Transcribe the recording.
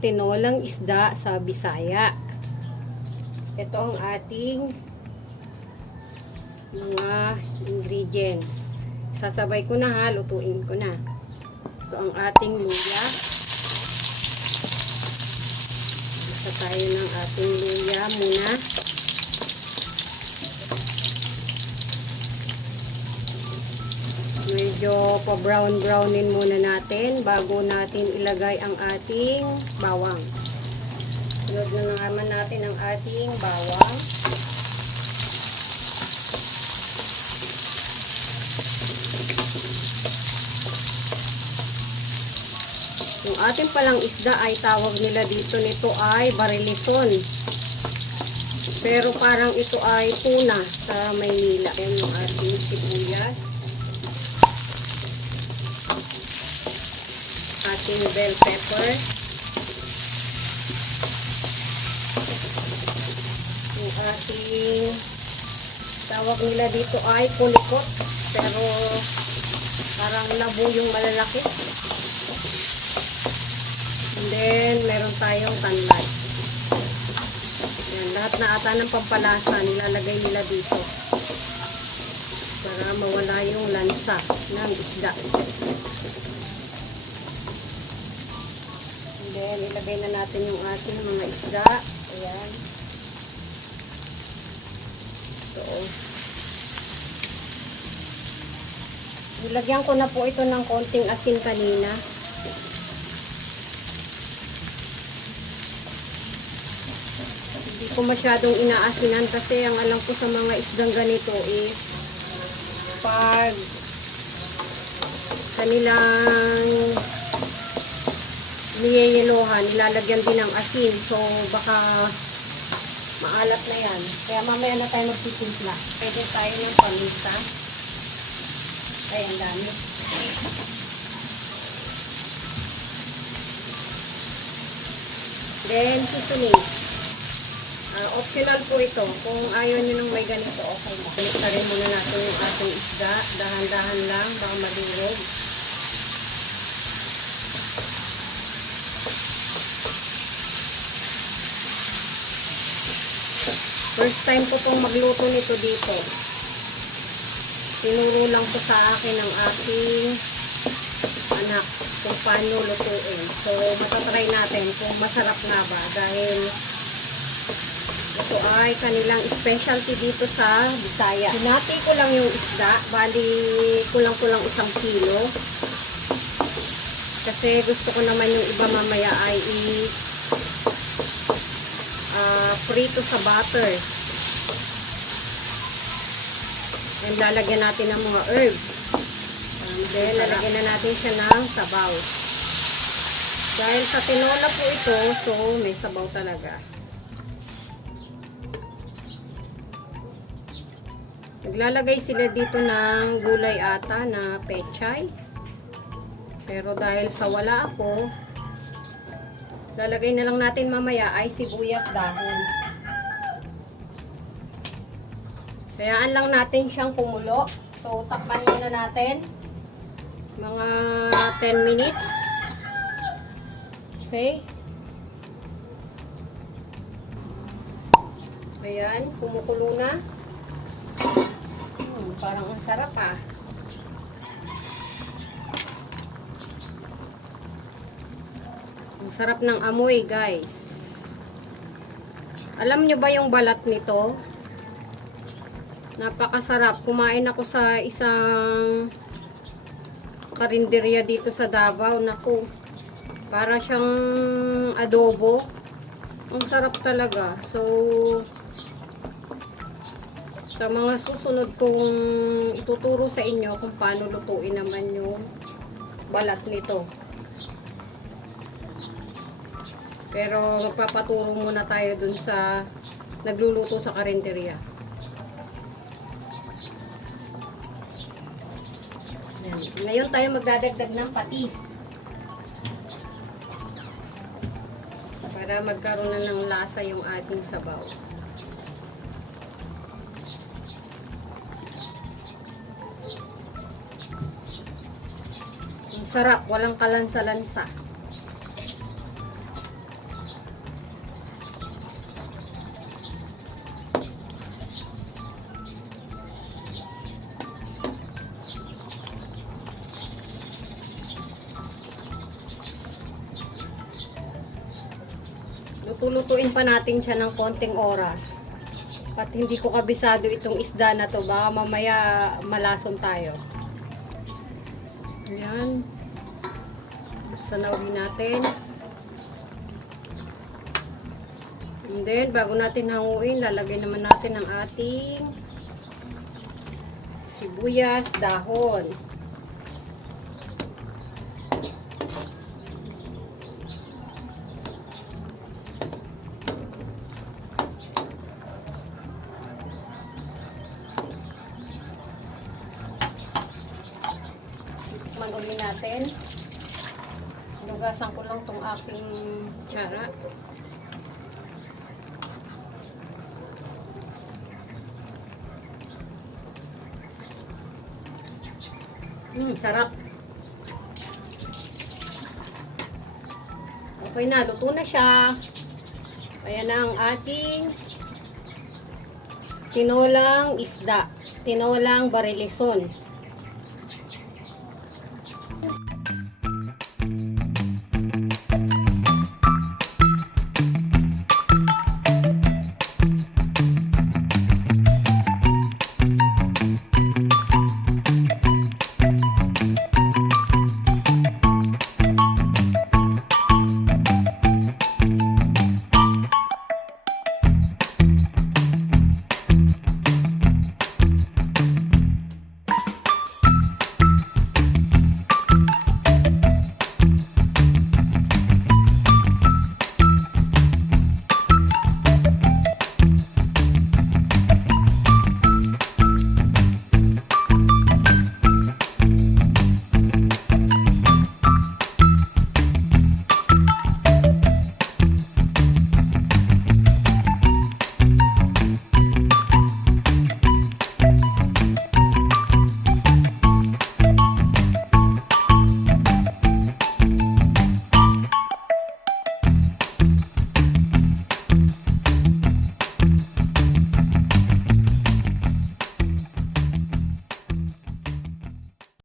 Tinolang isda sa Bisaya. Ito ang ating mga ingredients. Sasabay ko na ha, lutuin ko na. Ito ang ating luya. Basta tayo ng ating luya muna. Medyo pa-brown-brownin muna natin bago natin ilagay ang ating bawang. Sunod na naman natin ang ating bawang. Yung ating palang isda ay tawag nila dito nito ay barilison. Pero parang ito ay tuna sa Maynila. Ayan yung ating sibuyas. Ating bell pepper, yung ating tawag nila dito ay pulikot, pero parang labo yung malalaki. And then meron tayong tanlad. Yan, lahat na ata ng pampalasa nilalagay nila dito para mawala yung lansa ng isda. Then, ilagay na natin yung ating mga isda. Ayan. So, nilagyan ko na po ito ng konting asin kanina. Hindi ko masyadong inaasinan kasi ang alam ko sa mga isdang ganito is pag kanilang niyeyelohan, nilalagyan din ng asin. So, baka maalat na yan. Kaya mamaya na tayo magtitimpla. Pwede tayo ng paminta. Ay, ang dami. Then, seasoning. Optional po ito. Kung ayaw nyo nung may ganito, okay na. Balik rin muna natin yung ating isda. Dahan-dahan lang, baka madurog. First time ko pong magluto nito dito. Tinuro lang po sa akin ng aking anak kung paano lutuin. So, matatry natin kung masarap nga ba. Dahil ito ay kanilang specialty dito sa Bisaya. Hinati ko lang yung isda. Bali, kulang-kulang 1 kilo. Kasi gusto ko naman yung iba mamaya ay prito sa butter. And lalagyan natin ng mga herbs. Then lalagyan na natin siya ng sabaw. Dahil sa tinola po ito, so may sabaw talaga. Naglalagay sila dito ng gulay ata na pechay. Pero dahil sa wala ako, lalagay na lang natin mamaya ay sibuyas dahon. Hayaan lang natin siyang kumulo. So, takpan muna natin. Mga 10 minutes. Okay. Ayan, kumukulo na. Parang ang sarap ah. Ang sarap ng amoy, guys. Alam nyo ba yung balat nito? Napakasarap. Kumain ako sa isang karinderya dito sa Davao. Naku, para siyang adobo. Ang sarap talaga. So, sa mga susunod kong ituturo sa inyo kung paano lutuin naman yung balat nito. Pero magpapaturo muna tayo dun sa nagluluto sa karinderya. Yan. Ngayon tayo magdadagdag ng patis. Para magkaroon na ng lasa yung ating sabaw. Ang sarap, walang kalansa-lansa. Lutuin pa natin siya ng konting oras. At hindi ko kabisado itong isda na to. Baka mamaya malason tayo. Ayan. Sanawin natin. And then, bago natin hanguin, lalagay naman natin ang ating sibuyas, dahon. Manuli natin. Lugasan ko lang tong aking tsara. Sarap. Okay na, luto na siya. Ayan na ang ating tinolang isda. Tinolang Barilison.